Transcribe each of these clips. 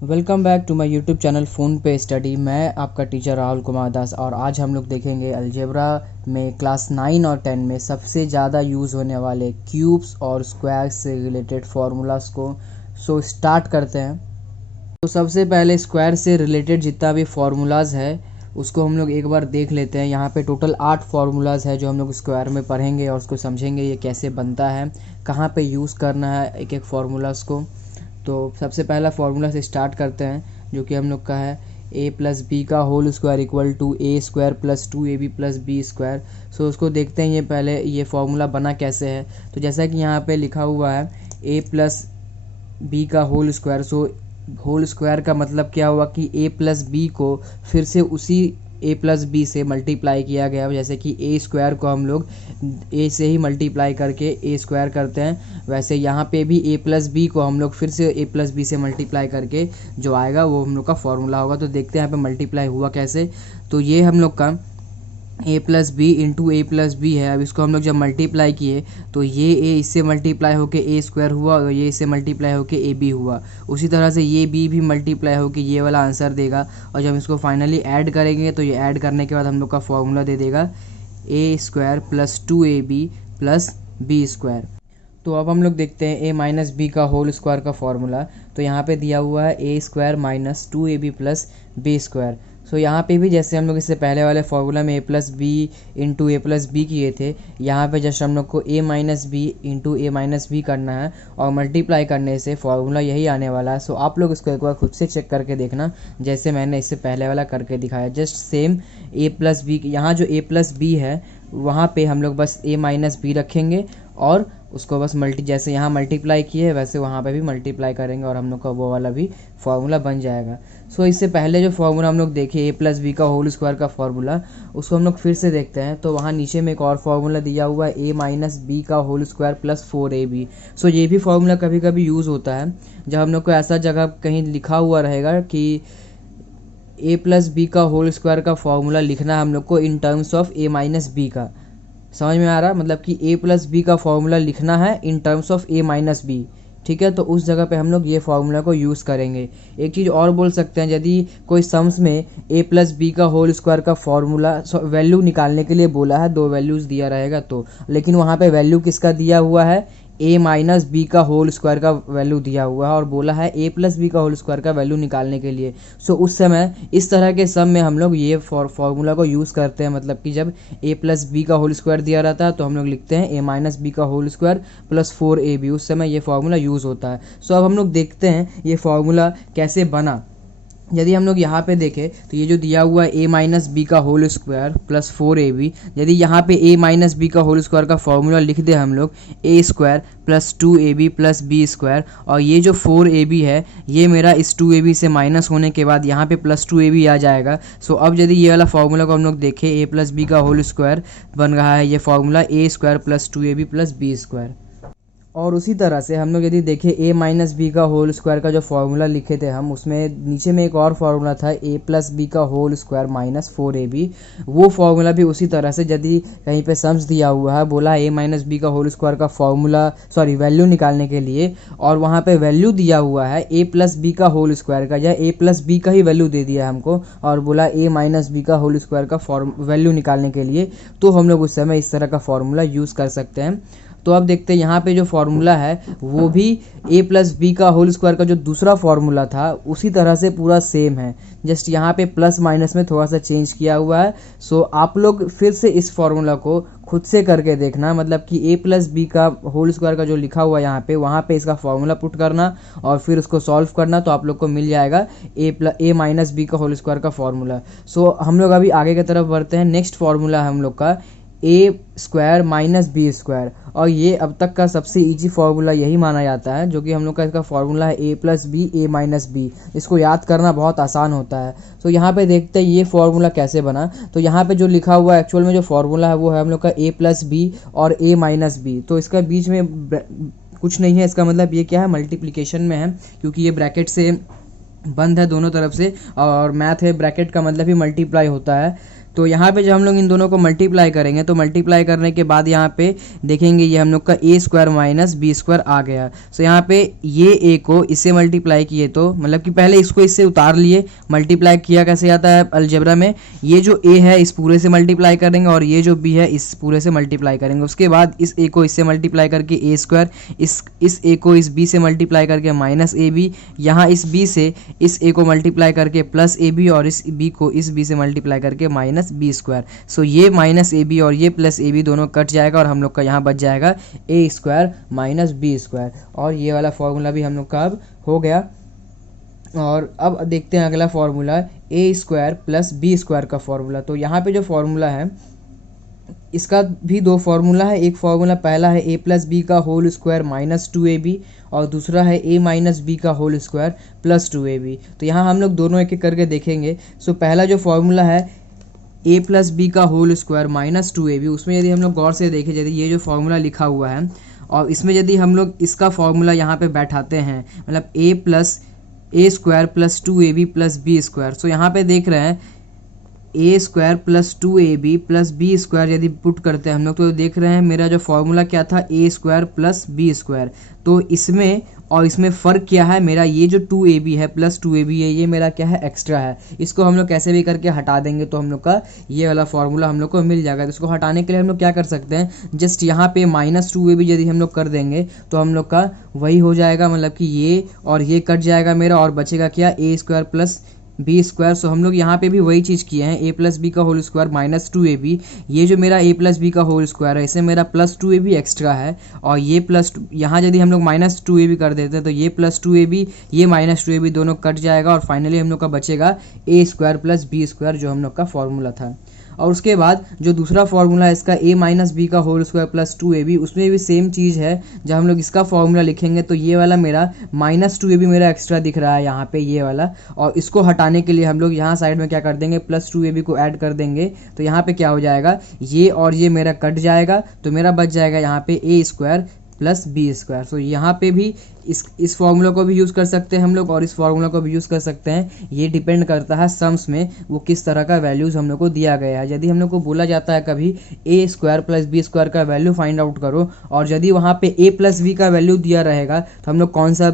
Welcome back to my YouTube channel phone पे study. मैं आपका टीचर राहुल कुमार दास और आज हम लोग देखेंगे अलजेब्रा में क्लास 9 और 10 में सबसे ज़्यादा यूज़ होने वाले क्यूब्स और स्क्वायर्स से रिलेटेड फार्मूलाज को। सो स्टार्ट करते हैं। तो सबसे पहले स्क्वायर से रिलेटेड जितना भी फार्मूलाज है उसको हम लोग एक बार देख लेते हैं। यहाँ पे टोटल 8 फार्मूलाज है जो हम लोग स्क्वायर में पढ़ेंगे और उसको समझेंगे ये कैसे बनता है, कहाँ पे यूज़ करना है एक एक फार्मूलाज को। तो सबसे पहला फार्मूला से स्टार्ट करते हैं जो कि हम लोग का है a प्लस बी का whole square equal to A square plus 2ab plus B square. So उसको देखते हैं ये पहले ये फार्मूला बना कैसे है। तो जैसा कि यहाँ पे लिखा हुआ है a प्लस बी का whole square. So whole square का मतलब क्या हुआ कि a प्लस बी को फिर से उसी a प्लस बी से मल्टीप्लाई किया गया। जैसे कि a स्क्वायर को हम लोग a से ही मल्टीप्लाई करके a स्क्वायर करते हैं, वैसे यहाँ पे भी a प्लस बी को हम लोग फिर से a प्लस बी से मल्टीप्लाई करके जो आएगा वो हम लोग का फॉर्मूला होगा। तो देखते हैं यहाँ पे मल्टीप्लाई हुआ कैसे। तो ये हम लोग का a plus b into a plus b है। अब इसको हम लोग जब मल्टीप्लाई किए तो ये a इससे मल्टीप्लाई होके ए स्क्वायर हुआ और ये इससे मल्टीप्लाई होके ए बी हुआ। उसी तरह से ये b भी मल्टीप्लाई होके ये वाला आंसर देगा और जब इसको फाइनली ऐड करेंगे तो ये ऐड करने के बाद हम लोग का फॉर्मूला दे देगा A square plus 2ab plus B square. तो अब हम लोग देखते हैं a माइनस बी का होल स्क्वायर का फॉर्मूला। तो यहाँ पे दिया हुआ है A square minus 2ab plus B square. So यहाँ पे भी जैसे हम लोग इससे पहले वाले फार्मूला में a plus b into a plus b किए थे, यहाँ पे जस्ट हम लोग को a minus B into A minus b करना है और मल्टीप्लाई करने से फार्मूला यही आने वाला है। सो आप लोग इसको एक बार खुद से चेक करके देखना जैसे मैंने इससे पहले वाला करके दिखाया। Just same a plus b, यहाँ जो a प्लस बी है वहाँ पे हम लोग बस a माइनस बी रखेंगे और उसको बस जैसे यहाँ मल्टीप्लाई किए वैसे वहाँ पे भी मल्टीप्लाई करेंगे और हम लोग का वो वाला भी फार्मूला बन जाएगा। सो इससे पहले जो फार्मूला हम लोग देखे a प्लस बी का होल स्क्वायर का फार्मूला, उसको हम लोग फिर से देखते हैं। तो वहाँ नीचे में एक और फार्मूला दिया हुआ है a माइनस बी का होल स्क्वायर प्लस 4ab। सो ये भी फार्मूला कभी कभी यूज़ होता है जब हम लोग को ऐसा जगह कहीं लिखा हुआ रहेगा कि a प्लस बी का होल स्क्वायर का फार्मूला लिखना है हम लोग को in terms of a minus B का। समझ में आ रहा, मतलब कि a प्लस बी का फॉर्मूला लिखना है in terms of a minus b. ठीक है, तो उस जगह पे हम लोग ये फार्मूला को यूज़ करेंगे। एक चीज़ और बोल सकते हैं, यदि कोई सम्स में a प्लस बी का होल स्क्वायर का फॉर्मूला वैल्यू निकालने के लिए बोला है, दो वैल्यूज़ दिया रहेगा तो, लेकिन वहाँ पे वैल्यू किसका दिया हुआ है, a माइनस बी का होल स्क्वायर का वैल्यू दिया हुआ है और बोला है a प्लस बी का होल स्क्वायर का वैल्यू निकालने के लिए। सो उस समय इस तरह के सम में हम लोग ये फार्मूला को यूज़ करते हैं। मतलब कि जब a प्लस बी का होल स्क्वायर दिया रहता है तो हम लोग लिखते हैं a माइनस बी का होल स्क्वायर प्लस 4ab, उस समय ये फार्मूला यूज़ होता है। सो अब हम लोग देखते हैं ये फार्मूला कैसे बना। यदि हम लोग यहाँ पे देखें तो ये जो दिया हुआ है a माइनस बी का होल स्क्वायर प्लस 4ab, यदि यहाँ पे a माइनस बी का होल स्क्वायर का फॉर्मूला लिख दे हम लोग a square plus 2ab plus B square, और ये जो 4ab है ये मेरा इस 2ab से माइनस होने के बाद यहाँ पे प्लस 2ab आ जाएगा। सो अब यदि ये वाला फार्मूला को हम लोग देखें a प्लस बी का होल स्क्वायर बन रहा है ये formula a square plus 2ab plus B square. और उसी तरह से हम लोग यदि देखें a माइनस बी का होल स्क्वायर का जो फार्मूला लिखे थे हम, उसमें नीचे में एक और फार्मूला था a प्लस बी का होल स्क्वायर माइनस 4ab। वो फार्मूला भी उसी तरह से, यदि कहीं पे सम्स दिया हुआ है, बोला a माइनस बी का होल स्क्वायर का फार्मूला वैल्यू निकालने के लिए, और वहाँ पे वैल्यू दिया हुआ है a प्लस बी का होल स्क्वायर का, या a प्लस बी का ही वैल्यू दे दिया हमको और बोला a माइनस बी का होल स्क्वायर का वैल्यू निकालने के लिए, तो हम लोग उस समय इस तरह का फार्मूला यूज़ कर सकते हैं। तो अब देखते हैं यहाँ पे जो फार्मूला है वो भी a प्लस बी का होल स्क्वायर का जो दूसरा फार्मूला था उसी तरह से पूरा सेम है, जस्ट यहाँ पे प्लस माइनस में थोड़ा सा चेंज किया हुआ है। सो आप लोग फिर से इस फार्मूला को खुद से करके देखना, मतलब कि a प्लस बी का होल स्क्वायर का जो लिखा हुआ है यहाँ पे, वहाँ पे इसका फार्मूला पुट करना और फिर उसको सॉल्व करना, तो आप लोग को मिल जाएगा a माइनस बी का होल स्क्वायर का फार्मूला। सो हम लोग अभी आगे की तरफ बढ़ते हैं। नेक्स्ट फार्मूला है हम लोग का a square minus b square, और ये अब तक का सबसे इजी फार्मूला यही माना जाता है, जो कि हम लोग का इसका फार्मूला है a plus b a minus b. इसको याद करना बहुत आसान होता है। तो यहाँ पे देखते हैं ये फार्मूला कैसे बना। तो यहाँ पे जो लिखा हुआ है एक्चुअल में जो फार्मूला है वो है हम लोग का a प्लस बी और a माइनस बी। तो इसका बीच में कुछ नहीं है, इसका मतलब ये क्या है, मल्टीप्लिकेशन में है, क्योंकि ये ब्रैकेट से बंद है दोनों तरफ से, और मैथ है ब्रैकेट का मतलब ही मल्टीप्लाई होता है। तो यहाँ पे जब हम लोग इन दोनों को मल्टीप्लाई करेंगे तो मल्टीप्लाई करने के बाद यहाँ पे देखेंगे ये हम लोग का A square minus b square आ गया। सो यहाँ पे ये ए को इससे मल्टीप्लाई किए तो मतलब कि पहले इसको इससे उतार लिए, मल्टीप्लाई किया कैसे आता है अलजेब्रा में, ये जो ए है इस पूरे से मल्टीप्लाई करेंगे और ये जो बी है इस पूरे से मल्टीप्लाई करेंगे। उसके बाद इस ए को इससे मल्टीप्लाई करके ए स्क्वायर, इस ए को इस बी से मल्टीप्लाई करके माइनस ए बी, यहाँ इस बी से इस ए को मल्टीप्लाई करके प्लस ए बी और इस बी को इस बी से मल्टीप्लाई करके माइनस बी स्क्वायर। सो ये माइनस ए बी और ये प्लस ए बी दोनों कट जाएगा और हम लोग का यहाँ बच जाएगा ए स्क्वायर माइनस बी स्क्वायर। और ये वाला फॉर्मूला भी हम लोग का अब हो गया। और अब देखते हैं अगला फॉर्मूला, ए स्क्वायर प्लस बी स्क्वायर का फॉर्मूला। तो यहाँ पे जो फॉर्मूला है इसका भी दो फार्मूला है। एक फार्मूला पहला है ए प्लस बी का होल स्क्वायर माइनस 2ab और दूसरा है ए माइनस बी का होल स्क्वायर प्लस 2ab। तो यहाँ हम लोग दोनों एक एक करके देखेंगे। सो पहला जो फार्मूला है ए प्लस बी का होल स्क्वायर माइनस 2ab, उसमें यदि हम लोग गौर से देखें, यदि ये जो फार्मूला लिखा हुआ है और इसमें यदि हम लोग इसका फार्मूला यहाँ पे बैठाते हैं, मतलब A square plus 2ab plus B square. So यहाँ पे देख रहे हैं A square plus 2ab plus B square यदि पुट करते हैं हम लोग तो देख रहे हैं मेरा जो फॉर्मूला क्या था, ए स्क्वायर प्लस बी स्क्वायर। तो इसमें और इसमें फ़र्क क्या है, मेरा ये जो 2ab है प्लस 2ab है ये मेरा क्या है, एक्स्ट्रा है। इसको हम लोग कैसे भी करके हटा देंगे तो हम लोग का ये वाला फार्मूला हम लोग को मिल जाएगा। तो इसको हटाने के लिए हम लोग क्या कर सकते हैं, जस्ट यहाँ पे माइनस 2ab यदि हम लोग कर देंगे तो हम लोग का वही हो जाएगा, मतलब कि ये और ये कट जाएगा मेरा और बचेगा क्या, ए square plus B square. So हम लोग यहाँ पे भी वही चीज़ किए हैं, ए प्लस बी का होल स्क्वायर माइनस 2ab। ये जो मेरा ए प्लस बी का होल स्क्वायर है इससे मेरा प्लस 2ab एक्स्ट्रा है और ये प्लस यहाँ यदि हम लोग माइनस 2ab कर देते हैं तो ये प्लस 2ab ये माइनस 2ab दोनों कट जाएगा और फाइनली हम लोग का बचेगा ए स्क्वायर प्लस बी स्क्वायर जो हम लोग का फॉर्मूला था। और उसके बाद जो दूसरा फार्मूला है इसका ए माइनस बी का होल स्क्वायर प्लस 2ab, उसमें भी सेम चीज़ है। जब हम लोग इसका फार्मूला लिखेंगे तो ये वाला मेरा माइनस 2ab मेरा एक्स्ट्रा दिख रहा है यहाँ पे ये वाला, और इसको हटाने के लिए हम लोग यहाँ साइड में क्या कर देंगे, प्लस 2ab को ऐड कर देंगे। तो यहाँ पे क्या हो जाएगा, ये और ये मेरा कट जाएगा तो मेरा बच जाएगा यहाँ पे A square plus B square. So यहाँ पे भी इस फॉर्मूला को भी यूज़ कर सकते हैं हम लोग और इस फॉर्मूला को भी यूज़ कर सकते हैं। ये डिपेंड करता है सम्स में वो किस तरह का वैल्यूज़ हम लोग को दिया गया है। यदि हम लोग को बोला जाता है कभी ए स्क्वायर प्लस बी स्क्वायर का वैल्यू फाइंड आउट करो और यदि वहाँ पे ए प्लस बी का वैल्यू दिया रहेगा तो हम लोग कौन सा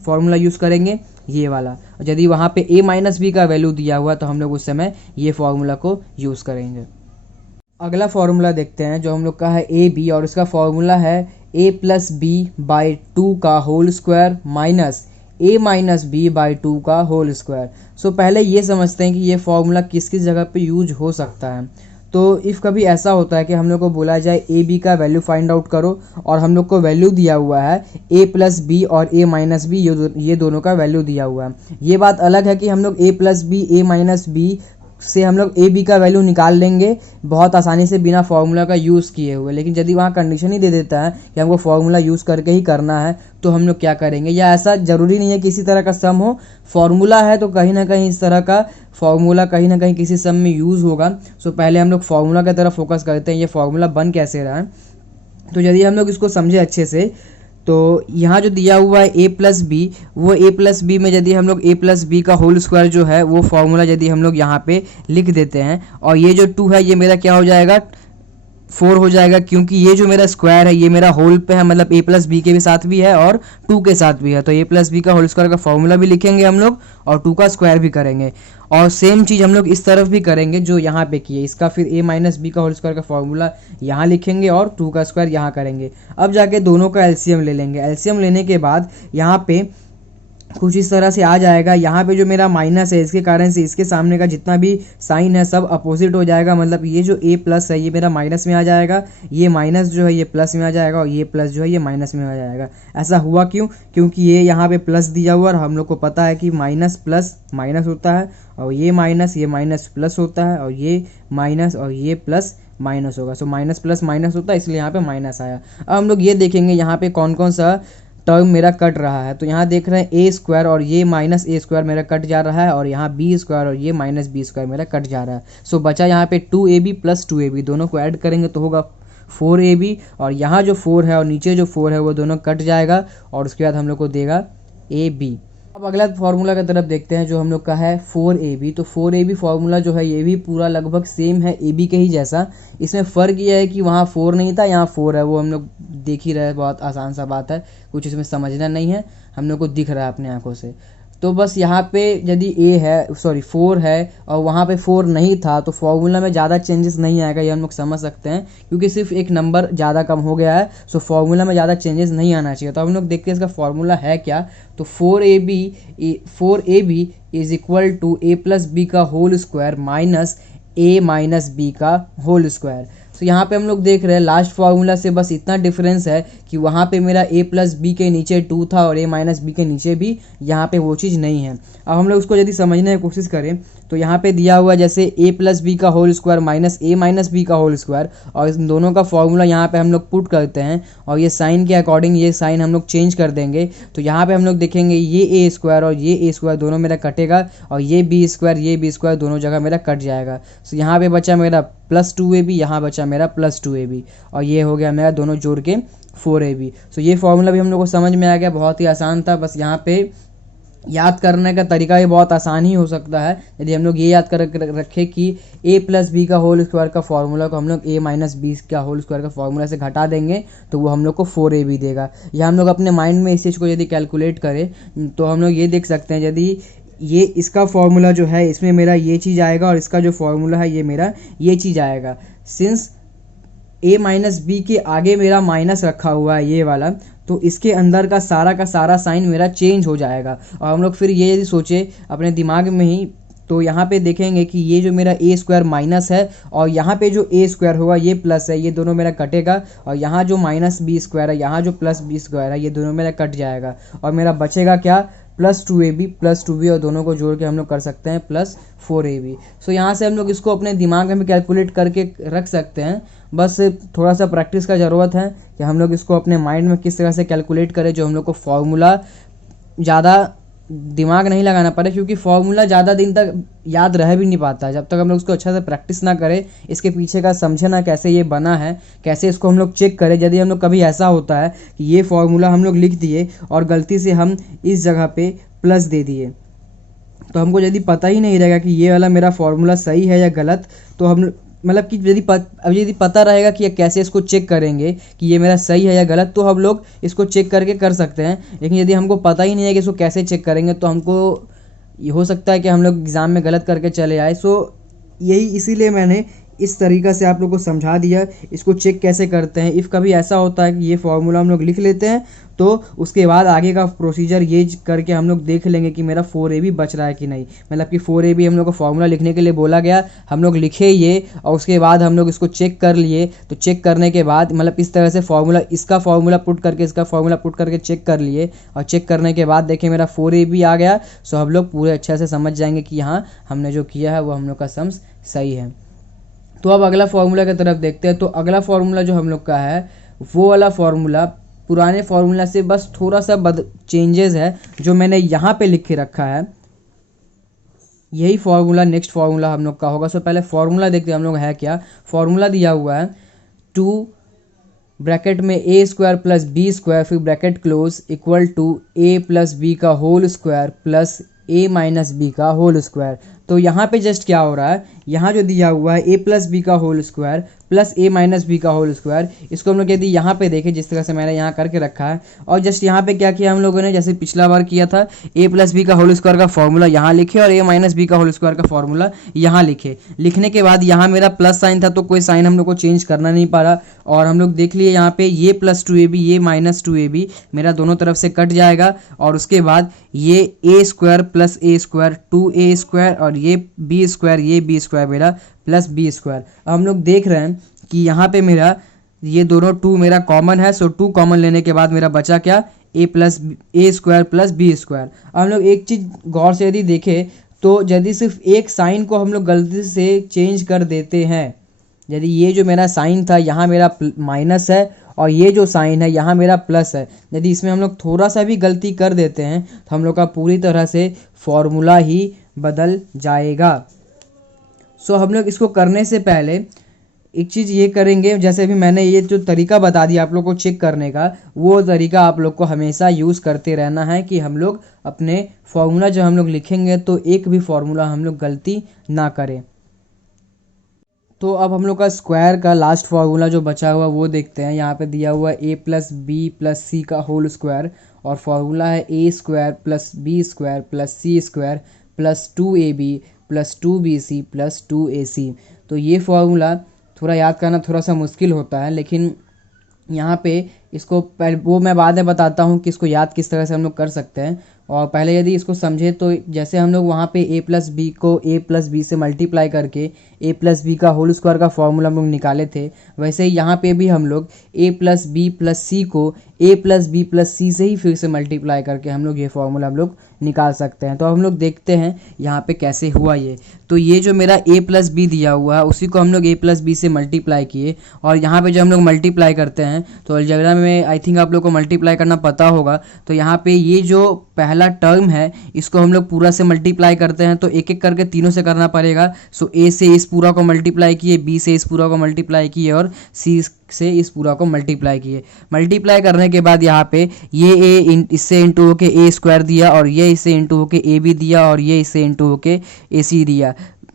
फॉर्मूला यूज़ करेंगे, ये वाला। और यदि वहाँ पे ए माइनस बी का वैल्यू दिया हुआ तो हम लोग उस समय ये फॉर्मूला को यूज़ करेंगे। अगला फॉर्मूला देखते हैं जो हम लोग का है ए बी और इसका फॉर्मूला है ए प्लस बी बाई 2 का whole square minus a minus b by 2 का होल स्क्वायर। सो पहले ये समझते हैं कि ये फॉर्मूला किस किस जगह पे यूज हो सकता है। तो इफ़ कभी ऐसा होता है कि हम लोग को बोला जाए ए बी का वैल्यू फाइंड आउट करो और हम लोग को वैल्यू दिया हुआ है ए प्लस बी और ए माइनस बी, ये दोनों का वैल्यू दिया हुआ है। ये बात अलग है कि हम लोग ए plus b a minus B से हम लोग ए बी का वैल्यू निकाल लेंगे बहुत आसानी से बिना फार्मूला का यूज़ किए हुए। लेकिन यदि वहाँ कंडीशन ही दे देता है कि हमको फार्मूला यूज़ करके ही करना है तो हम लोग क्या करेंगे, या ऐसा ज़रूरी नहीं है कि इसी तरह का सम हो, फार्मूला है तो कहीं ना कहीं इस तरह का फार्मूला कहीं ना कहीं किसी सम में यूज़ होगा। सो पहले हम लोग फार्मूला की तरफ फोकस करते हैं, ये फार्मूला बन कैसे रहा है। तो यदि हम लोग इसको समझे अच्छे से तो यहाँ जो दिया हुआ है ए प्लस बी, वो ए प्लस बी में यदि हम लोग ए प्लस बी का होल स्क्वायर जो है वो फॉर्मूला यदि हम लोग यहाँ पे लिख देते हैं और ये जो 2 है ये मेरा क्या हो जाएगा, 4 हो जाएगा, क्योंकि ये जो मेरा स्क्वायर है ये मेरा होल पे है, मतलब ए प्लस बी के भी साथ भी है और 2 के साथ भी है। तो ए प्लस बी का होल स्क्वायर का फॉर्मूला भी लिखेंगे हम लोग और 2 का स्क्वायर भी करेंगे। और सेम चीज़ हम लोग इस तरफ भी करेंगे जो यहाँ पे किए, इसका फिर ए माइनस बी का होल स्क्वायर का फॉर्मूला यहाँ लिखेंगे और 2 का स्क्वायर यहाँ करेंगे। अब जाके दोनों का एलसीएम ले लेंगे। एलसीएम लेने के बाद यहाँ पे कुछ इस तरह से आ जाएगा। यहाँ पे जो मेरा माइनस है इसके कारण से इसके सामने का जितना भी साइन है सब अपोजिट हो जाएगा, मतलब ये जो ए प्लस है ये मेरा माइनस में आ जाएगा, ये माइनस जो है ये प्लस में आ जाएगा और ये प्लस जो है ये माइनस में आ जाएगा। ऐसा हुआ क्यों, क्योंकि ये यहाँ पे प्लस दिया हुआ और हम लोग को पता है कि माइनस प्लस माइनस होता है और ये माइनस प्लस होता है और ये माइनस और ये प्लस माइनस होगा। सो माइनस प्लस माइनस होता है इसलिए यहाँ पे माइनस आया। अब हम लोग ये देखेंगे यहाँ पे कौन कौन सा टर्म मेरा कट रहा है। तो यहाँ देख रहे हैं ए स्क्वायर और ये माइनस ए स्क्वायर मेरा कट जा रहा है और यहाँ बी स्क्वायर और ये माइनस बी स्क्वायर मेरा कट जा रहा है। सो बचा यहाँ पे 2ab प्लस 2ab, दोनों को ऐड करेंगे तो होगा 4ab और यहाँ जो 4 है और नीचे जो 4 है वो दोनों कट जाएगा और उसके बाद हम लोग को देगा ab। अब अगला फार्मूला की तरफ देखते हैं जो हम लोग का है 4AB। तो 4AB फार्मूला जो है ये भी पूरा लगभग सेम है AB के ही जैसा। इसमें फ़र्क ये है कि वहाँ 4 नहीं था, यहाँ 4 है। वो हम लोग देख ही रहे, बहुत आसान सा बात है, कुछ इसमें समझना नहीं है, हम लोग को दिख रहा है अपने आंखों से। तो बस यहाँ पे यदि 4 है और वहाँ पे 4 नहीं था तो फॉर्मूला में ज़्यादा चेंजेस नहीं आएगा, ये हम लोग समझ सकते हैं, क्योंकि सिर्फ एक नंबर ज़्यादा कम हो गया है। सो फॉर्मूला में ज़्यादा चेंजेस नहीं आना चाहिए। तो हम लोग देखते हैं इसका फॉर्मूला है क्या। तो 4AB is equal to A+B का होल स्क्वायर माइनस A-B का होल स्क्वायर। तो यहाँ पे हम लोग देख रहे हैं लास्ट फार्मूला से बस इतना डिफरेंस है कि वहाँ पे मेरा A+B के नीचे 2 था और A-B के नीचे भी, यहाँ पे वो चीज़ नहीं है। अब हम लोग उसको यदि समझने की कोशिश करें तो यहाँ पे दिया हुआ जैसे A+B का होल स्क्वायर माइनस A-B का होल स्क्वायर, और इन दोनों का फॉर्मूला यहाँ पे हम लोग पुट करते हैं और ये साइन के अकॉर्डिंग ये साइन हम लोग चेंज कर देंगे। तो यहाँ पे हम लोग देखेंगे ये A स्क्वायर और ये A स्क्वायर दोनों मेरा कटेगा और ये B स्क्वायर दोनों जगह मेरा कट जाएगा। तो यहाँ पे बचा मेरा +2AB, यहाँ बचा मेरा +2AB, और ये हो गया मेरा दोनों जोड़ के 4AB। सो ये फॉर्मूला भी हम लोग को समझ में आ गया, बहुत ही आसान था। बस यहाँ पे याद करने का तरीका भी बहुत आसान ही हो सकता है। यदि हम लोग ये याद कर रखें कि A+B का होल स्क्वायर का फॉर्मूला को हम लोग A-B का होल स्क्वायर का फॉर्मूला से घटा देंगे तो वो हम लोग को 4AB देगा। या हम लोग अपने माइंड में इस चीज़ को यदि कैलकुलेट करें तो हम लोग ये देख सकते हैं, यदि ये इसका फॉर्मूला जो है इसमें मेरा ये चीज़ आएगा और इसका जो फॉर्मूला है ये मेरा ये चीज़ आएगा। सिंस A-B के आगे मेरा माइनस रखा हुआ है ये वाला, तो इसके अंदर का सारा साइन मेरा चेंज हो जाएगा। और हम लोग फिर ये यदि सोचे अपने दिमाग में ही तो यहाँ पे देखेंगे कि ये जो मेरा A स्क्वायर माइनस है और यहाँ पे जो A स्क्वायर होगा ये प्लस है, ये दोनों मेरा कटेगा, और यहाँ जो -B स्क्वायर है, यहाँ जो +B स्क्वायर है, ये दोनों मेरा कट जाएगा और मेरा बचेगा क्या, +2AB और दोनों को जोड़ के हम लोग कर सकते हैं +4AB। सो यहाँ से हम लोग इसको अपने दिमाग में कैलकुलेट करके रख सकते हैं। बस थोड़ा सा प्रैक्टिस का ज़रूरत है कि हम लोग इसको अपने माइंड में किस तरह से कैलकुलेट करें जो हम लोग को फॉर्मूला ज़्यादा दिमाग नहीं लगाना पड़े, क्योंकि फॉर्मूला ज़्यादा दिन तक याद रह भी नहीं पाता है जब तक हम लोग उसको अच्छा से प्रैक्टिस ना करें, इसके पीछे का समझे ना कैसे ये बना है, कैसे इसको हम लोग चेक करें। यदि हम लोग कभी ऐसा होता है कि ये फॉर्मूला हम लोग लिख दिए और गलती से हम इस जगह पे प्लस दे दिए, तो हमको यदि पता ही नहीं रहेगा कि ये वाला मेरा फॉर्मूला सही है या गलत, तो हम मतलब कि यदि पता रहेगा कि कैसे इसको चेक करेंगे कि ये मेरा सही है या गलत, तो हम लोग इसको चेक करके कर सकते हैं। लेकिन यदि हमको पता ही नहीं है कि इसको कैसे चेक करेंगे तो हमको ये हो सकता है कि हम लोग एग्ज़ाम में गलत करके चले आए। सो यही इसीलिए मैंने इस तरीक़ा से आप लोग को समझा दिया इसको चेक कैसे करते हैं। इफ़ कभी ऐसा होता है कि ये फॉर्मूला हम लोग लिख लेते हैं तो उसके बाद आगे का प्रोसीजर ये करके हम लोग देख लेंगे कि मेरा 4AB बच रहा है कि नहीं। मतलब कि 4AB हम लोग को फॉर्मूला लिखने के लिए बोला गया, हम लोग लिखे ये और उसके बाद हम लोग इसको चेक कर लिए। तो चेक करने के बाद मतलब इस तरह से इसका फॉर्मूला पुट करके इसका फॉर्मूला पुट करके चेक कर लिए, और चेक करने के बाद देखिए मेरा 4AB आ गया। सो हम लोग पूरे अच्छे से समझ जाएंगे कि हाँ हमने जो किया है वो हम लोग का सम्स सही है। तो अब अगला फार्मूला की तरफ देखते हैं। तो अगला फार्मूला जो हम लोग का है वो वाला फार्मूला पुराने फार्मूला से बस थोड़ा सा चेंजेस है जो मैंने यहाँ पे लिख के रखा है। यही फार्मूला नेक्स्ट फार्मूला हम लोग का होगा। सो पहले फार्मूला देखते हैं हम लोग है क्या। फार्मूला दिया हुआ है 2 ब्रैकेट में A square plus B square फिर bracket close equal to A+B का होल स्क्वायर प्लस A-B का होल स्क्वायर। तो यहाँ पे जस्ट क्या हो रहा है, यहाँ जो दिया हुआ है A+B का होल स्क्वायर प्लस A-B का होल स्क्वायर, इसको हम लोग यदि यहाँ पे देखें जिस तरह से मैंने यहाँ करके रखा है, और जस्ट यहाँ पे क्या किया हम लोगों ने, जैसे पिछला बार किया था, A+B का होल स्क्वायर का फॉर्मूला यहाँ लिखे और A-B का होल स्क्वायर का फॉर्मूला यहाँ लिखे। लिखने के बाद यहाँ मेरा प्लस साइन था तो कोई साइन हम लोग को चेंज करना नहीं पड़ा, और हम लोग देख लिए यहाँ पे ये +2AB ये -2AB मेरा दोनों तरफ से कट जाएगा, और उसके बाद ये A square plus A square 2A square और ये B स्क्वायर मेरा प्लस B स्क्वायर। अब हम लोग देख रहे हैं कि यहाँ पे मेरा ये दोनों 2 मेरा कॉमन है। सो 2 कॉमन लेने के बाद मेरा बचा क्या, A square plus B square. अब हम लोग एक चीज़ गौर से यदि देखें तो यदि सिर्फ एक साइन को हम लोग गलती से चेंज कर देते हैं, यदि ये जो मेरा साइन था यहाँ मेरा माइनस है और ये जो साइन है यहाँ मेरा प्लस है, यदि इसमें हम लोग थोड़ा सा भी गलती कर देते हैं तो हम लोग का पूरी तरह से फॉर्मूला ही बदल जाएगा। सो हम लोग इसको करने से पहले एक चीज़ ये करेंगे, जैसे भी मैंने ये जो तरीका बता दिया आप लोग को चेक करने का, वो तरीका आप लोग को हमेशा यूज़ करते रहना है कि हम लोग अपने फॉर्मूला जब हम लोग लिखेंगे तो एक भी फॉर्मूला हम लोग गलती ना करें। तो अब हम लोग का स्क्वायर का लास्ट फार्मूला जो बचा हुआ वो देखते हैं। यहाँ पे दिया हुआ है A plus B plus C का होल स्क्वायर और फार्मूला है A square plus B square plus C square plus 2ab plus 2bc plus 2ac। तो ये फार्मूला थोड़ा याद करना थोड़ा सा मुश्किल होता है, लेकिन यहाँ पे इसको वो मैं बाद में बताता हूँ कि इसको याद किस तरह से हम लोग कर सकते हैं। और पहले यदि इसको समझे तो जैसे हम लोग वहाँ पे a प्लस बी को a प्लस बी से मल्टीप्लाई करके a प्लस बी का होल स्क्वायर का फॉर्मूला हम लोग निकाले थे, वैसे ही यहाँ पे भी हम लोग a प्लस बी प्लस सी को a प्लस बी प्लस सी से ही फिर से मल्टीप्लाई करके हम लोग ये फॉर्मूला हम लोग निकाल सकते हैं। तो हम लोग देखते हैं यहाँ पे कैसे हुआ ये। तो ये जो मेरा a प्लस बी दिया हुआ है उसी को हम लोग a प्लस बी से मल्टीप्लाई किए, और यहाँ पे जब हम लोग मल्टीप्लाई करते हैं तो अलजेब्रा में आई थिंक आप लोग को मल्टीप्लाई करना पता होगा। तो यहाँ पे ये जो पहला टर्म है इसको हम लोग पूरा से मल्टीप्लाई करते हैं, तो एक एक करके तीनों से करना पड़ेगा। सो ए से इस पूरा को मल्टीप्लाई किए, बी से इस पूरा को मल्टीप्लाई किए और सी से इस पूरा को मल्टीप्लाई किए। मल्टीप्लाई करने के बाद यहाँ पे ये ए इससे इंटू होके ए स्क्वायर दिया, और ये इससे इंटू होके ए बी दिया, और ये इससे इंटू होके ए सी दिया।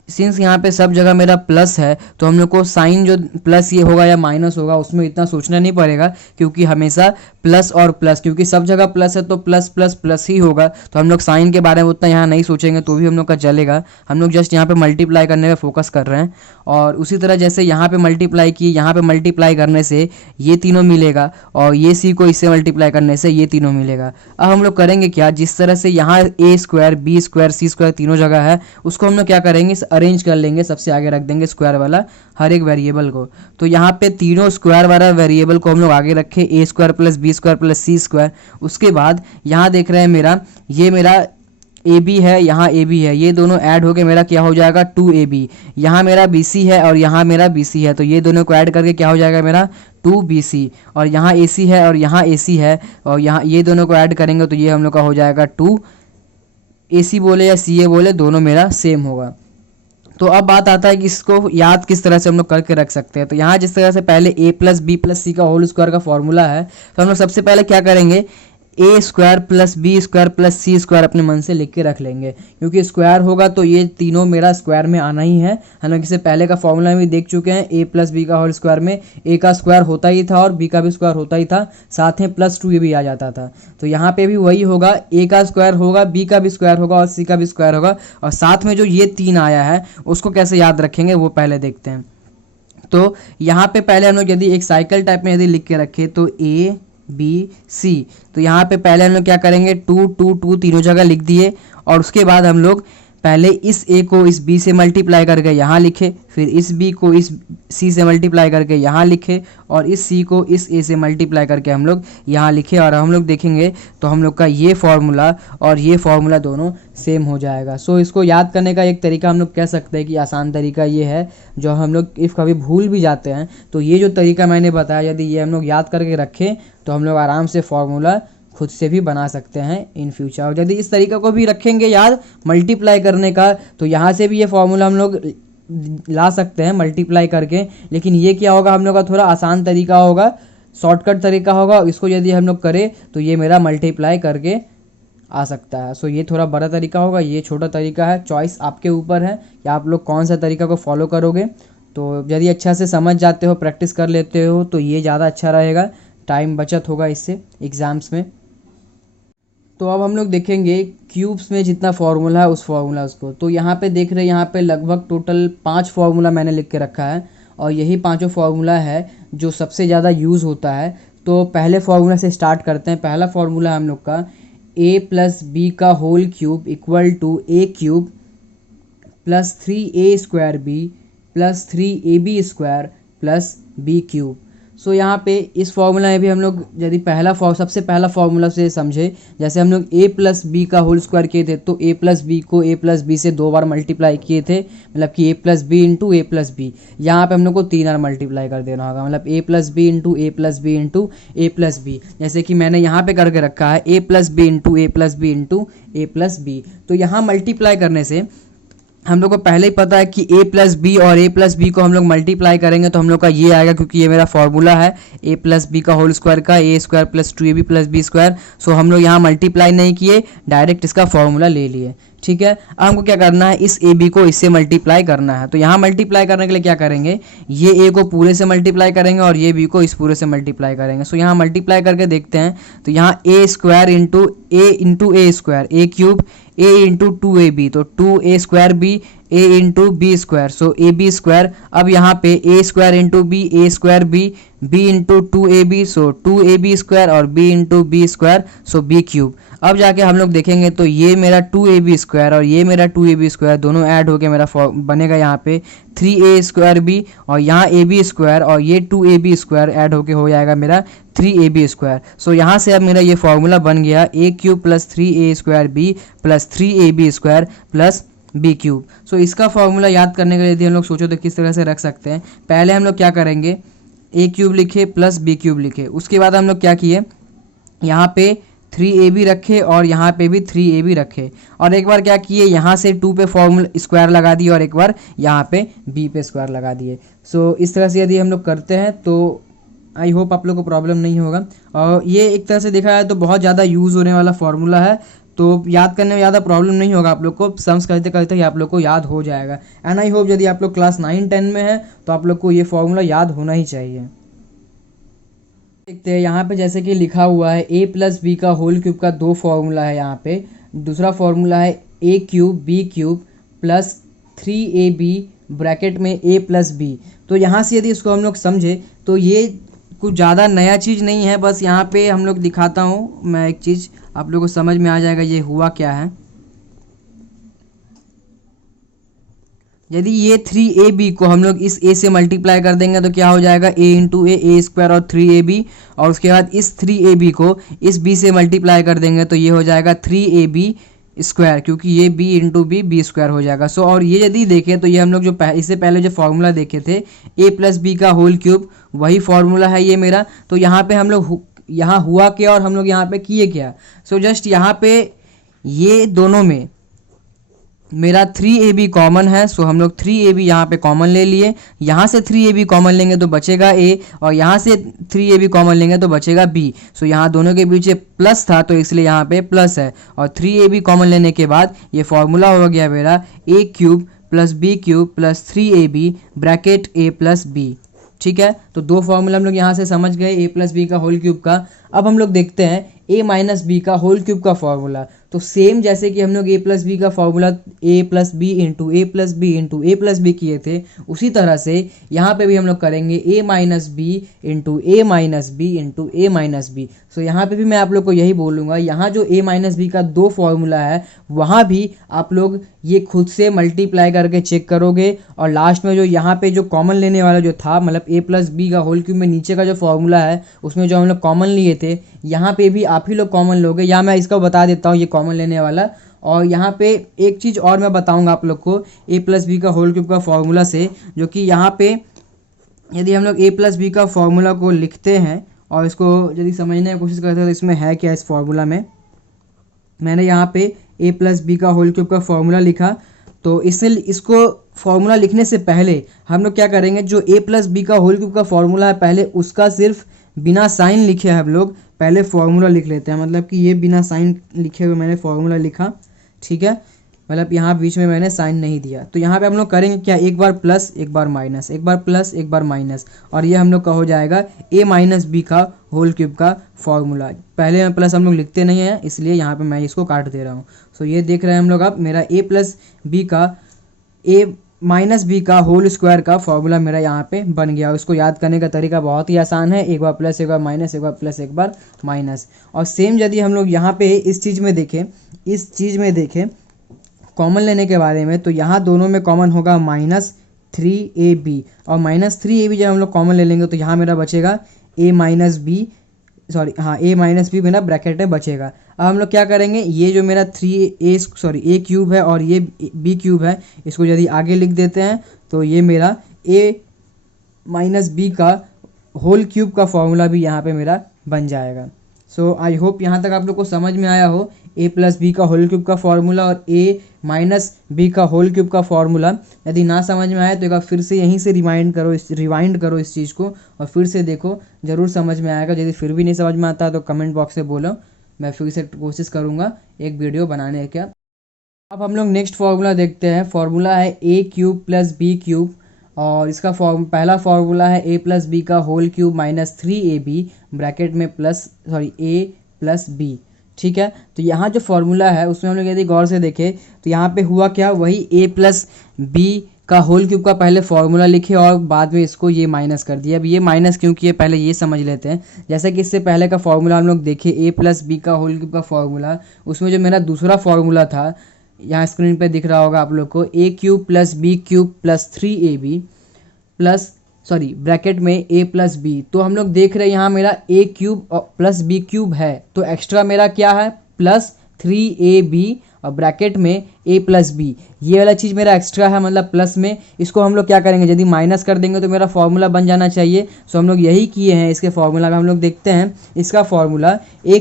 सिंस यहाँ पे सब जगह मेरा प्लस है तो हम लोग को साइन जो प्लस ये होगा या माइनस होगा उसमें इतना सोचना नहीं पड़ेगा, क्योंकि हमेशा प्लस और प्लस, क्योंकि सब जगह प्लस है तो प्लस प्लस प्लस ही होगा। तो हम लोग साइन के बारे में उतना यहाँ नहीं सोचेंगे तो भी हम लोग का चलेगा। हम लोग जस्ट यहाँ पे मल्टीप्लाई करने में फोकस कर रहे हैं। और उसी तरह जैसे यहाँ पे मल्टीप्लाई की, यहाँ पे मल्टीप्लाई करने से ये तीनों मिलेगा, और ये सी को इससे मल्टीप्लाई करने से ये तीनों मिलेगा। अब हम लोग करेंगे क्या, जिस तरह से यहाँ A square B square C square तीनों जगह है उसको हम लोग क्या करेंगे, अरेंज कर लेंगे, सबसे आगे रख देंगे स्क्वायर वाला हर एक वेरिएबल को। तो यहाँ पे तीनों स्क्वायर वाला वेरिएबल को हम लोग आगे रखे, A square plus B square plus C square. उसके बाद यहाँ देख रहे हैं ये मेरा ए बी है, यहाँ ए बी है, ये दोनों ऐड होके मेरा क्या हो जाएगा 2ab। यहाँ मेरा बी सी है और यहाँ मेरा बी सी है, तो ये दोनों को ऐड करके क्या हो जाएगा मेरा 2bc। और यहाँ ए सी है और यहाँ ए सी है, और यहाँ ये दोनों को ऐड करेंगे तो ये हम लोग का हो जाएगा 2ac बोले या सी ए बोले दोनों मेरा सेम होगा। तो अब बात आता है कि इसको याद किस तरह से हम लोग करके रख सकते हैं। तो यहाँ जिस तरह से पहले a plus B plus C का होल स्क्वायर का फॉर्मूला है, तो हम लोग सबसे पहले क्या करेंगे, A square plus B square plus C square अपने मन से लिख के रख लेंगे, क्योंकि स्क्वायर होगा तो ये तीनों मेरा स्क्वायर में आना ही है। हम लोग इससे पहले का फॉर्मूला में भी देख चुके हैं, ए प्लस बी का होल स्क्वायर में ए का स्क्वायर होता ही था और बी का भी स्क्वायर होता ही था, साथ में प्लस 2 भी आ जाता था। तो यहाँ पे भी वही होगा, ए का स्क्वायर होगा, बी का भी स्क्वायर होगा और सी का भी स्क्वायर होगा, और साथ में जो ये 3 आया है उसको कैसे याद रखेंगे वो पहले देखते हैं। तो यहाँ पे पहले हम लोग यदि एक साइकिल टाइप में यदि लिख के रखे तो ए बी सी, तो यहाँ पे पहले हम लोग क्या करेंगे 2 2 2 तीनों जगह लिख दिए, और उसके बाद हम लोग पहले इस ए को इस बी से मल्टीप्लाई करके यहाँ लिखे, फिर इस बी को इस सी से मल्टीप्लाई करके यहाँ लिखे, और इस सी को इस ए से मल्टीप्लाई करके हम लोग यहाँ लिखे। और हम लोग देखेंगे तो हम लोग का ये फॉर्मूला और ये फॉर्मूला दोनों सेम हो जाएगा। सो इसको याद करने का एक तरीका हम लोग कह सकते हैं कि आसान तरीका ये है, जो हम लोग इफ़ कभी भूल भी जाते हैं तो ये जो तरीका मैंने बताया यदि ये हम लोग याद करके रखें तो हम लोग आराम से फॉर्मूला खुद से भी बना सकते हैं इन फ्यूचर। और यदि इस तरीका को भी रखेंगे याद मल्टीप्लाई करने का, तो यहाँ से भी ये फॉर्मूला हम लोग ला सकते हैं मल्टीप्लाई करके। लेकिन ये क्या होगा, हम लोग का थोड़ा आसान तरीका होगा, शॉर्टकट तरीका होगा। इसको यदि हम लोग करें तो ये मेरा मल्टीप्लाई करके आ सकता है। सो ये थोड़ा बड़ा तरीका होगा, ये छोटा तरीका है। चॉइस आपके ऊपर है कि आप लोग कौन सा तरीका को फॉलो करोगे। तो यदि अच्छा से समझ जाते हो, प्रैक्टिस कर लेते हो, तो ये ज़्यादा अच्छा रहेगा, टाइम बचत होगा इससे एग्ज़ाम्स में। तो अब हम लोग देखेंगे क्यूब्स में जितना फार्मूला है उस फार्मूला उसको। तो यहाँ पे देख रहे हैं, यहाँ पे लगभग टोटल 5 फार्मूला मैंने लिख के रखा है, और यही 5 फार्मूला है जो सबसे ज़्यादा यूज़ होता है। तो पहले फार्मूला से स्टार्ट करते हैं। पहला फार्मूला है हम लोग का a प्लस बी का whole cube equal to A cube plus 3a square B plus 3ab square plus B cube. So यहाँ पे इस फॉर्मूला में भी हम लोग यदि सबसे पहला फॉर्मूला से समझे, जैसे हम लोग a प्लस बी का होल स्क्वायर किए थे तो a प्लस बी को a प्लस बी से 2 बार मल्टीप्लाई किए थे, मतलब कि a plus b into a plus b. यहाँ पर हम लोग को 3 बार मल्टीप्लाई कर देना होगा, मतलब a plus b into a plus b into a plus b. जैसे कि मैंने यहाँ पे करके रखा है a plus b into a plus b into a plus b. तो यहाँ मल्टीप्लाई करने से हम लोग को पहले ही पता है कि a प्लस बी और a प्लस बी को हम लोग मल्टीप्लाई करेंगे तो हम लोग का ये आएगा, क्योंकि ये मेरा फॉर्मूला है a प्लस बी का होल स्क्वायर का, A square plus 2ab plus B square. So हम लोग यहाँ मल्टीप्लाई नहीं किए, डायरेक्ट इसका फॉर्मूला ले लिए। ठीक है, अब हमको क्या करना है, इस ए बी को इससे मल्टीप्लाई करना है। तो यहाँ मल्टीप्लाई करने के लिए क्या करेंगे, ये ए को पूरे से मल्टीप्लाई करेंगे और ये बी को इस पूरे से मल्टीप्लाई करेंगे। सो यहाँ मल्टीप्लाई करके देखते हैं, तो यहाँ A square into A square, A cube, A into 2ab, तो 2a square B, A into B square, so A B square. अब यहाँ पे A square into B, A square B, B into 2ab, so 2ab square, और B into B square, so B cube. अब जाके हम लोग देखेंगे तो ये मेरा 2ab स्क्वायर और ये मेरा 2ab स्क्वायर दोनों ऐड होके मेरा बनेगा यहाँ पे 3a स्क्वायर बी, और यहाँ ab स्क्वायर और ये 2ab स्क्वायर ऐड होके हो जाएगा मेरा 3ab स्क्वायर। सो यहाँ से अब मेरा ये फॉर्मूला बन गया a cube plus 3a square B plus 3ab square plus B cube. So इसका फॉर्मूला याद करने के लिए यदि हम लोग सोचो तो किस तरह से रख सकते हैं, पहले हम लोग क्या करेंगे, ए क्यूब लिखे प्लस बी क्यूब लिखे, उसके बाद हम लोग क्या किए, यहाँ पे 3ab रखे और यहाँ पे भी 3ab रखे, और एक बार क्या किए, यहाँ से 2 पे फॉर्मूला स्क्वायर लगा दिए और एक बार यहाँ पे b पे स्क्वायर लगा दिए। सो इस तरह से यदि हम लोग करते हैं तो आई होप आप लोग को प्रॉब्लम नहीं होगा। और ये एक तरह से देखा जाए तो बहुत ज़्यादा यूज़ होने वाला फार्मूला है, तो याद करने में ज़्यादा प्रॉब्लम नहीं होगा आप लोग को, सम्स करते करते ही आप लोग को याद हो जाएगा। एंड आई होप यदि आप लोग क्लास 9-10 में है तो आप लोग को ये फार्मूला याद होना ही चाहिए। देखते हैं यहाँ पे जैसे कि लिखा हुआ है a प्लस बी का होल क्यूब का 2 फार्मूला है। यहाँ पे दूसरा फार्मूला है a cube b cube plus 3ab bracket में a प्लस बी। तो यहाँ से यदि इसको हम लोग समझे तो ये कुछ ज़्यादा नया चीज़ नहीं है, बस यहाँ पे हम लोग दिखाता हूँ मैं एक चीज़, आप लोगों को समझ में आ जाएगा ये हुआ क्या है। यदि ये 3ab को हम लोग इस a से मल्टीप्लाई कर देंगे तो क्या हो जाएगा, a इंटू ए स्क्वायर और 3ab, और उसके बाद इस 3ab को इस b से मल्टीप्लाई कर देंगे तो ये हो जाएगा 3ab स्क्वायर, क्योंकि ये b इंटू बी स्क्वायर हो जाएगा। सो और ये यदि देखें तो ये हम लोग जो इससे पहले जो फार्मूला देखे थे a प्लस बी का होल क्यूब, वही फार्मूला है ये मेरा। तो यहाँ पे हम लोग यहाँ हुआ क्या और हम लोग यहाँ पे किए क्या, सो जस्ट यहाँ पे ये दोनों में मेरा 3ab कॉमन है, सो हम लोग 3ab यहाँ पे कॉमन ले लिए, यहाँ से 3ab कॉमन लेंगे तो बचेगा a, और यहाँ से 3ab कॉमन लेंगे तो बचेगा b। सो यहाँ दोनों के बीच प्लस था तो इसलिए यहाँ पे प्लस है, और 3ab कॉमन लेने के बाद ये फॉर्मूला हो गया मेरा a cube plus B cube plus 3ab bracket a plus b। ठीक है, तो 2 फॉर्मूला हम लोग यहाँ से समझ गए a प्लस बी का होल क्यूब का। अब हम लोग देखते हैं a माइनस बी का होल क्यूब का फॉर्मूला। तो सेम जैसे कि हम लोग a प्लस बी का formula a plus b into a plus b into a plus b किए थे, उसी तरह से यहाँ पे भी हम लोग करेंगे a minus B into A minus B into A minus B. So यहाँ पे भी मैं आप लोग को यही बोलूँगा, यहाँ जो a माइनस बी का 2 फॉर्मूला है वहाँ भी आप लोग ये खुद से मल्टीप्लाई करके चेक करोगे, और लास्ट में जो यहाँ पे जो कॉमन लेने वाला जो था, मतलब a प्लस बी का होल क्यूब में नीचे का जो फॉर्मूला है उसमें जो हम लोग कॉमन लिए थे, यहाँ पे भी आप ही लोग कॉमन लोगे, या मैं इसका बता देता हूँ ये कॉमन लेने वाला। और यहाँ पे एक चीज़ और मैं बताऊँगा आप लोग को a प्लस बी का होल क्यूब का फॉर्मूला से, जो कि यहाँ पे यदि हम लोग a प्लस बी का फॉर्मूला को लिखते हैं और इसको यदि समझने की कोशिश करते हैं तो इसमें है क्या, इस फॉर्मूला में मैंने यहाँ पे a प्लस बी का होल क्यूब का फॉर्मूला लिखा। तो इसको फॉर्मूला लिखने से पहले हम लोग क्या करेंगे, जो a प्लस बी का होल क्यूब का फॉर्मूला है पहले उसका सिर्फ बिना साइन लिखे हम लोग पहले फॉर्मूला लिख लेते हैं। मतलब कि ये बिना साइन लिखे हुए मैंने फॉर्मूला लिखा, ठीक है, मतलब यहाँ बीच में मैंने साइन नहीं दिया। तो यहाँ पे हम लोग करेंगे क्या, एक बार प्लस एक बार माइनस, एक बार प्लस एक बार माइनस, और ये हम लोग का हो जाएगा a माइनस बी का होल क्यूब का फॉर्मूला। पहले में प्लस हम लोग लिखते नहीं हैं इसलिए यहाँ पे मैं इसको काट दे रहा हूँ। सो ये देख रहे हैं हम लोग, अब मेरा a प्लस बी का a माइनस बी का होल स्क्वायर का फॉर्मूला मेरा यहाँ पे बन गया। उसको याद करने का तरीका बहुत ही आसान है, एक बार प्लस एक बार माइनस, एक बार प्लस एक बार माइनस। और सेम यदि हम लोग यहाँ पे इस चीज़ में देखें कॉमन लेने के बारे में, तो यहाँ दोनों में कॉमन होगा -3ab, और -3ab जब हम लोग कॉमन ले लेंगे तो यहाँ मेरा बचेगा a माइनस बी मेरा ब्रैकेट में बचेगा। अब हम लोग क्या करेंगे, ये जो मेरा a क्यूब है और ये b क्यूब है, इसको यदि आगे लिख देते हैं तो ये मेरा a माइनस बी का होल क्यूब का फॉर्मूला भी यहाँ पे मेरा बन जाएगा। सो आई होप यहाँ तक आप लोग को समझ में आया हो a प्लस बी का होल क्यूब का फॉर्मूला और a माइनस बी का होल क्यूब का फॉर्मूला। यदि ना समझ में आए तो एक बार फिर से यहीं से रिवाइंड करो इस चीज़ को और फिर से देखो, ज़रूर समझ में आएगा। यदि फिर भी नहीं समझ में आता तो कमेंट बॉक्स में बोलो, मैं फिर से कोशिश करूँगा एक वीडियो बनाने का। अब हम लोग नेक्स्ट फार्मूला देखते हैं। फार्मूला है a cube plus B cube और इसका पहला फार्मूला है a प्लस बी का whole cube minus 3ab bracket में a प्लस बी। ठीक है, तो यहाँ जो फार्मूला है उसमें हम लोग यदि गौर से देखें तो यहाँ पे हुआ क्या, वही a प्लस बी का होल क्यूब का पहले फार्मूला लिखे और बाद में इसको ये माइनस कर दिया। अब ये माइनस क्यों किए पहले ये समझ लेते हैं। जैसे कि इससे पहले का फार्मूला हम लोग देखे a प्लस बी का होल क्यूब का फार्मूला, उसमें जो मेरा दूसरा फार्मूला था यहाँ स्क्रीन पे दिख रहा होगा आप लोग को, a cube plus B cube plus 3ab bracket में a प्लस बी। तो हम लोग देख रहे हैं यहाँ मेरा a cube plus B cube है, तो एक्स्ट्रा मेरा क्या है प्लस 3ab और ब्रैकेट में a प्लस बी। ये वाला चीज़ मेरा एक्स्ट्रा है, मतलब प्लस में। इसको हम लोग क्या करेंगे, यदि माइनस कर देंगे तो मेरा फार्मूला बन जाना चाहिए। सो हम लोग यही किए हैं। इसके फार्मूला में हम लोग देखते हैं इसका formula a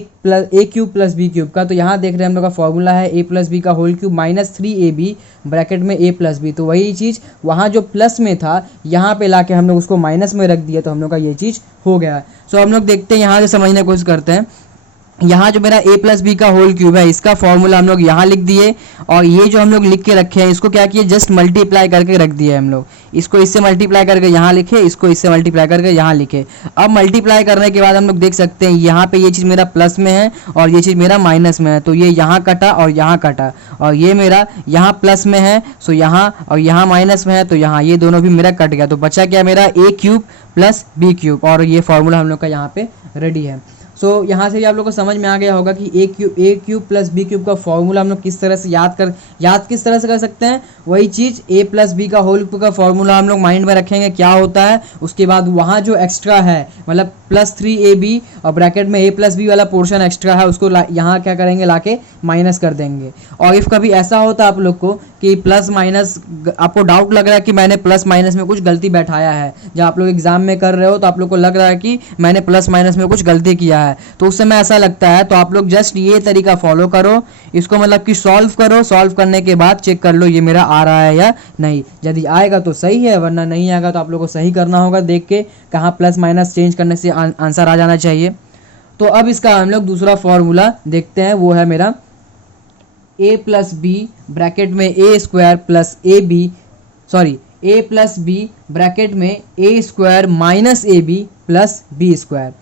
cube plus B cube का। तो यहाँ देख रहे हैं हम लोग का फार्मूला है a प्लस बी का whole cube minus 3ab bracket में a प्लस बी। तो वही चीज़ वहाँ जो प्लस में था यहाँ पे लाके हम लोग उसको माइनस में रख दिया, तो हम लोग का ये चीज़ हो गया। सो हम लोग देखते हैं, यहाँ से समझने की कोशिश करते हैं। यहाँ जो मेरा a प्लस बी का होल क्यूब है इसका फॉर्मूला हम लोग यहाँ लिख दिए और ये जो हम लोग लिख के रखे हैं इसको क्या किए, जस्ट मल्टीप्लाई करके रख दिए हम लोग। इसको इससे मल्टीप्लाई करके यहाँ लिखे, इसको इससे मल्टीप्लाई करके यहाँ लिखे। अब मल्टीप्लाई करने के बाद हम लोग देख सकते हैं यहाँ पे ये चीज़ मेरा प्लस में है और ये चीज़ मेरा माइनस में है, तो ये यहाँ कटा और यहाँ कटा और ये मेरा यहाँ प्लस में है, सो यहाँ और यहाँ माइनस में है, तो यहाँ ये दोनों भी मेरा कट गया। तो बचा क्या मेरा a cube plus B cube और ये फॉर्मूला हम लोग का यहाँ पे रेडी है। सो यहाँ से भी आप लोग को समझ में आ गया होगा कि a cube plus B cube का फॉर्मूला हम लोग किस तरह से याद किस तरह से कर सकते हैं। वही चीज़ a प्लस बी का होल क्यूब का फॉर्मूला हम लोग माइंड में रखेंगे क्या होता है, उसके बाद वहाँ जो एक्स्ट्रा है मतलब प्लस 3ab और ब्रैकेट में a प्लस बी वाला पोर्शन एक्स्ट्रा है उसको यहाँ क्या करेंगे, लाके माइनस कर देंगे। और इफ़ कभी ऐसा होता आप लोग को कि प्लस माइनस, आपको डाउट लग रहा है कि मैंने प्लस माइनस में कुछ गलती बैठाया है, जब आप लोग एग्जाम में कर रहे हो तो आप लोग को लग रहा है कि मैंने प्लस माइनस में कुछ गलती किया है, तो उस समय ऐसा लगता है, तो आप लोग जस्ट ये तरीका फॉलो करो, इसको मतलब कि सॉल्व करो। सॉल्व करने के बाद चेक कर लो ये मेरा आ रहा है या नहीं। यदि आएगा तो सही है, वरना नहीं आएगा तो आप लोग को सही करना होगा, देख के कहाँ प्लस माइनस चेंज करने से आंसर आ जाना चाहिए। तो अब इसका हम लोग दूसरा फॉर्मूला देखते हैं, वो है मेरा a प्लस बी ब्रैकेट में a square plus a plus b bracket में a square minus A b plus B square.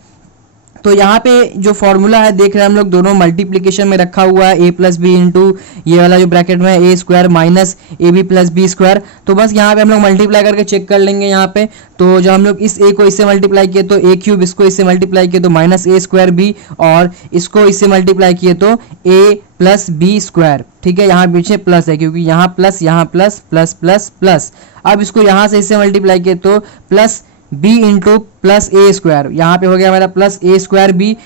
तो यहाँ पे जो फॉर्मूला है देख रहे हैं हम लोग, दोनों मल्टीप्लिकेशन में रखा हुआ है, a प्लस बी इंटू ये वाला जो ब्रैकेट में है a square minus A b plus B square. तो बस यहाँ पे हम लोग मल्टीप्लाई करके चेक कर लेंगे यहाँ पे। तो जब हम लोग इस a को इससे मल्टीप्लाई किए तो a क्यूब, इसको इससे मल्टीप्लाई किए तो माइनस a स्क्वायर बी, और इसको इससे मल्टीप्लाई किए तो a प्लस बी स्क्वायर। ठीक है, यहाँ पीछे प्लस है क्योंकि यहाँ प्लस प्लस प्लस प्लस। अब इसको यहाँ से इससे मल्टीप्लाई किए तो plus b into plus A square, यहाँ पे हो गया मेरा प्लस ए स्क्वायर बी।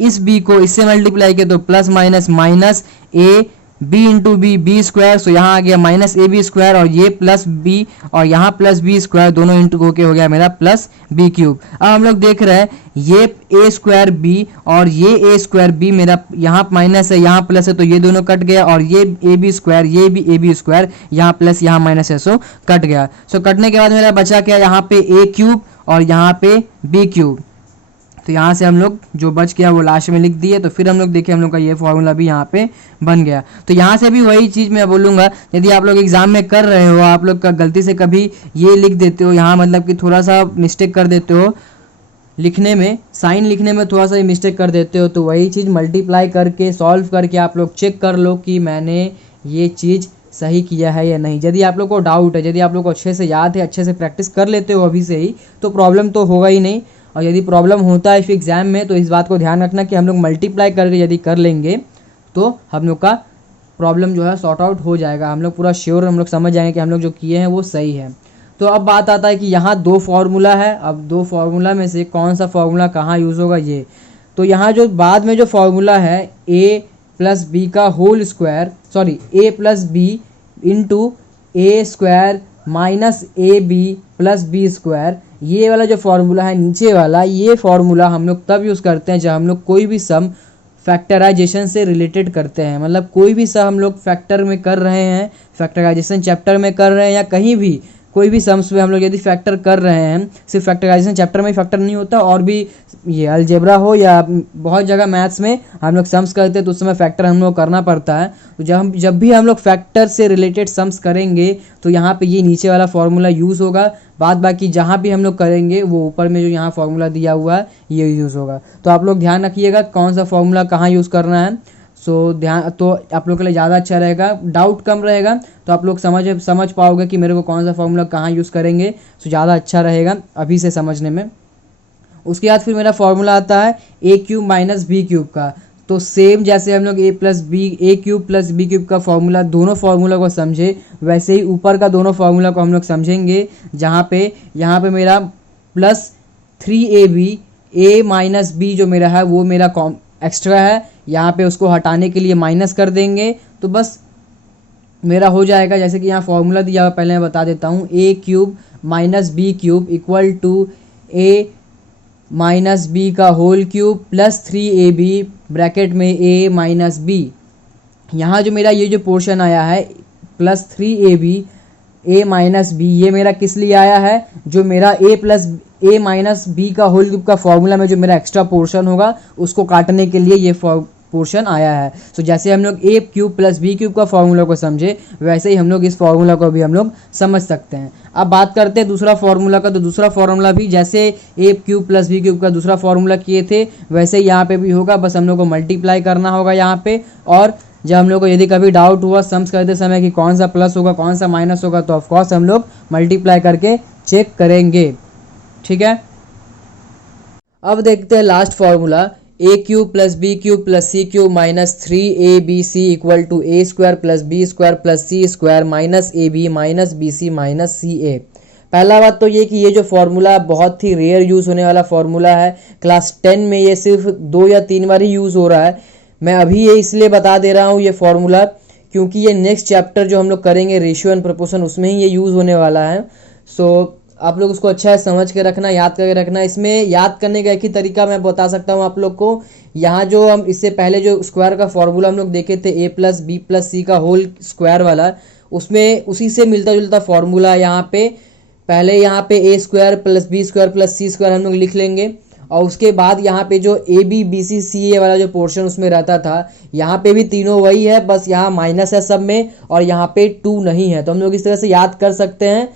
इस b को इससे मल्टीप्लाई किया तो प्लस माइनस माइनस ए B into B square. So यहाँ आ गया माइनस ए बी स्क्वायर और ये प्लस बी और यहाँ प्लस बी स्क्वायर, दोनों इंटू होके हो गया मेरा प्लस बी क्यूब। अब हम लोग देख रहे हैं ये ए स्क्वायर बी और ये ए स्क्वायर बी मेरा यहाँ माइनस है यहाँ प्लस है, तो ये दोनों कट गया और ये ए बी स्क्वायर ये भी ए बी स्क्वायर, यहाँ प्लस यहाँ माइनस है, सो कट गया। सो कटने के बाद मेरा बचा क्या, यहाँ पे ए क्यूब और यहाँ पे बी क्यूब। तो यहाँ से हम लोग जो बच गया वो लास्ट में लिख दिए। तो फिर हम लोग देखें हम लोग का ये फॉर्मूला भी यहाँ पे बन गया। तो यहाँ से भी वही चीज़ मैं बोलूँगा, यदि आप लोग एग्जाम में कर रहे हो, आप लोग का गलती से कभी ये लिख देते हो यहाँ, मतलब कि थोड़ा सा मिस्टेक कर देते हो लिखने में, साइन लिखने में थोड़ा सा मिस्टेक कर देते हो, तो वही चीज़ मल्टीप्लाई करके सॉल्व करके आप लोग चेक कर लो कि मैंने ये चीज़ सही किया है या नहीं। यदि आप लोग को डाउट है, यदि आप लोग को अच्छे से याद है, अच्छे से प्रैक्टिस कर लेते हो अभी से ही, तो प्रॉब्लम तो होगा ही नहीं। और यदि प्रॉब्लम होता है फिर एग्ज़ाम में, तो इस बात को ध्यान रखना कि हम लोग मल्टीप्लाई करके यदि कर लेंगे तो हम लोग का प्रॉब्लम जो है सॉर्ट आउट हो जाएगा। हम लोग पूरा श्योर, हम लोग समझ जाएंगे कि हम लोग जो किए हैं वो सही है। तो अब बात आता है कि यहाँ दो फार्मूला है, अब दो फार्मूला में से कौन सा फार्मूला कहाँ यूज़ होगा ये। तो यहाँ जो बाद में जो फार्मूला है a प्लस बी का whole square, a plus b into A square minus A b plus B square, ये वाला जो फार्मूला है नीचे वाला, ये फार्मूला हम लोग तब यूज़ करते हैं जब हम लोग कोई भी सम फैक्टराइजेशन से रिलेटेड करते हैं। मतलब कोई भी सम हम लोग फैक्टर में कर रहे हैं, फैक्टराइजेशन चैप्टर में कर रहे हैं, या कहीं भी कोई भी सम्स में हम लोग यदि फैक्टर कर रहे हैं, सिर्फ फैक्टराइजेशन चैप्टर में ही फैक्टर नहीं होता, और भी ये अलजेब्रा हो या बहुत जगह मैथ्स में हम लोग सम्स करते हैं तो उस समय फैक्टर हम लोग करना पड़ता है। तो जब भी हम लोग फैक्टर से रिलेटेड सम्स करेंगे तो यहाँ पे ये नीचे वाला फार्मूला यूज़ होगा। बाद बाकी जहाँ भी हम लोग करेंगे वो ऊपर में जो यहाँ फार्मूला दिया हुआ है ये यूज़ होगा। तो आप लोग ध्यान रखिएगा कौन सा फार्मूला कहाँ यूज़ करना है। ध्यान तो आप लोग के लिए ज़्यादा अच्छा रहेगा, डाउट कम रहेगा, तो आप लोग समझ पाओगे कि मेरे को कौन सा फार्मूला कहाँ यूज़ करेंगे, तो ज़्यादा अच्छा रहेगा अभी से समझने में। उसके बाद फिर मेरा फार्मूला आता है ए क्यूब माइनस बी क्यूब का। तो सेम जैसे हम लोग ए क्यूब प्लस बी क्यूब का फार्मूला, दोनों फार्मूला को समझे, वैसे ही ऊपर का दोनों फार्मूला को हम लोग समझेंगे। यहाँ पे मेरा प्लस 3ab ए माइनस बी जो मेरा है वो मेरा एक्स्ट्रा है, यहाँ पे उसको हटाने के लिए माइनस कर देंगे तो बस मेरा हो जाएगा। जैसे कि यहाँ फॉर्मूला दिया हुआ पहले मैं बता देता हूँ, A cube minus B cube equal to A minus B का whole cube plus 3ab bracket में ए माइनस बी। यहाँ जो मेरा ये जो पोर्शन आया है प्लस 3ab ए माइनस बी, ये मेरा किस लिए आया है, जो मेरा ए माइनस बी का होल क्यूब का फॉर्मूला में जो मेरा एक्स्ट्रा पोर्शन होगा उसको काटने के लिए ये पोर्शन आया है। तो जैसे हम लोग ए क्यूब प्लस बी क्यूब का फॉर्मूला को समझे, वैसे ही हम लोग इस फॉर्मूला को भी हम लोग समझ सकते हैं। अब बात करते हैं दूसरा फॉर्मूला का। तो दूसरा फॉर्मूला भी जैसे ए क्यूब प्लस बी क्यूब का दूसरा फॉर्मूला किए थे वैसे ही यहाँ पे भी होगा, बस हम लोग को मल्टीप्लाई करना होगा यहाँ पे। और जब हम लोग को यदि कभी डाउट हुआ सम्स करते समय कि कौन सा प्लस होगा कौन सा माइनस होगा, तो ऑफकोर्स हम लोग मल्टीप्लाई करके चेक करेंगे। ठीक है, अब देखते हैं last formula, A cube plus B cube plus C cube minus 3abc equal to A square plus B square plus C square minus A B minus B C minus C A. पहला बात तो ये कि ये जो formula बहुत ही rare use होने वाला फार्मूला है। क्लास 10 में ये सिर्फ 2 या 3 बार ही यूज़ हो रहा है। मैं अभी ये इसलिए बता दे रहा हूँ ये फार्मूला क्योंकि ये नेक्स्ट चैप्टर जो हम लोग करेंगे रेशियो एंड प्रोपोर्शन, उसमें ही ये यूज़ होने वाला है। सो आप लोग उसको अच्छा है समझ के रखना, याद करके रखना। इसमें याद करने का एक ही तरीका मैं बता सकता हूँ आप लोग को। यहाँ जो हम इससे पहले जो स्क्वायर का फॉर्मूला हम लोग देखे थे ए प्लस बी प्लस सी का होल स्क्वायर वाला, उसमें उसी से मिलता जुलता फॉर्मूला यहाँ पे। पहले यहाँ पे A square plus B square plus C square हम लोग लिख लेंगे, और उसके बाद यहाँ पे जो ए बी बी सी सी ए वाला जो पोर्शन उसमें रहता था, यहाँ पे भी तीनों वही है, बस यहाँ माइनस है सब में और यहाँ पे 2 नहीं है। तो हम लोग इस तरह से याद कर सकते हैं।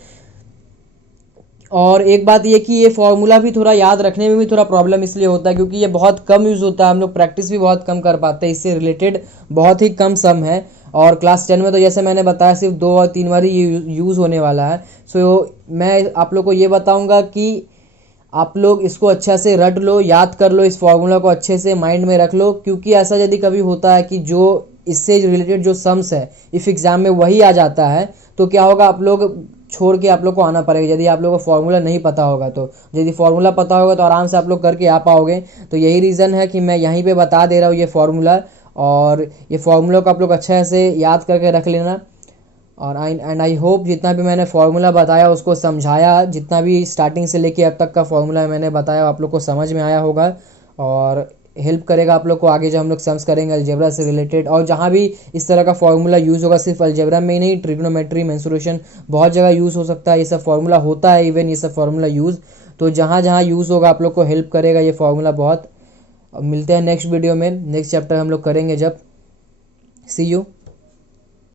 और एक बात ये कि ये फार्मूला भी थोड़ा याद रखने में भी थोड़ा प्रॉब्लम इसलिए होता है क्योंकि ये बहुत कम यूज़ होता है, हम लोग प्रैक्टिस भी बहुत कम कर पाते हैं, इससे रिलेटेड बहुत ही कम सम है। और क्लास 10 में तो जैसे मैंने बताया सिर्फ 2 और 3 बार ही ये यूज़ होने वाला है। सो मैं आप लोग को ये बताऊँगा कि आप लोग इसको अच्छा से रट लो, याद कर लो, इस फार्मूला को अच्छे से माइंड में रख लो, क्योंकि ऐसा यदि कभी होता है कि जो इससे रिलेटेड जो सम्स है इफ एग्ज़ाम में वही आ जाता है तो क्या होगा, आप लोग छोड़ के आप लोग को आना पड़ेगा यदि आप लोग को फार्मूला नहीं पता होगा। तो यदि फार्मूला पता होगा तो आराम से आप लोग करके आ पाओगे। तो यही रीज़न है कि मैं यहीं पे बता दे रहा हूँ ये फार्मूला, और ये फार्मूला को आप लोग अच्छा से याद करके रख लेना। और आई होप जितना भी मैंने फार्मूला बताया उसको समझाया, जितना भी स्टार्टिंग से लेके अब तक का फार्मूला मैंने बताया आप लोग को समझ में आया होगा और हेल्प करेगा आप लोग को आगे जब हम लोग सम्स करेंगे अलजेब्रा से रिलेटेड। और जहाँ भी इस तरह का फार्मूला यूज़ होगा, सिर्फ अलजेब्रा में ही नहीं, ट्रिग्नोमेट्री, मेंसुरेशन, बहुत जगह यूज़ हो सकता है, ये सब फार्मूला होता है, इवन ये सब फार्मूला यूज़। तो जहाँ जहाँ यूज़ होगा आप लोग को हेल्प करेगा ये फार्मूला बहुत। मिलते हैं नेक्स्ट वीडियो में, नेक्स्ट चैप्टर हम लोग करेंगे जब। सी यू।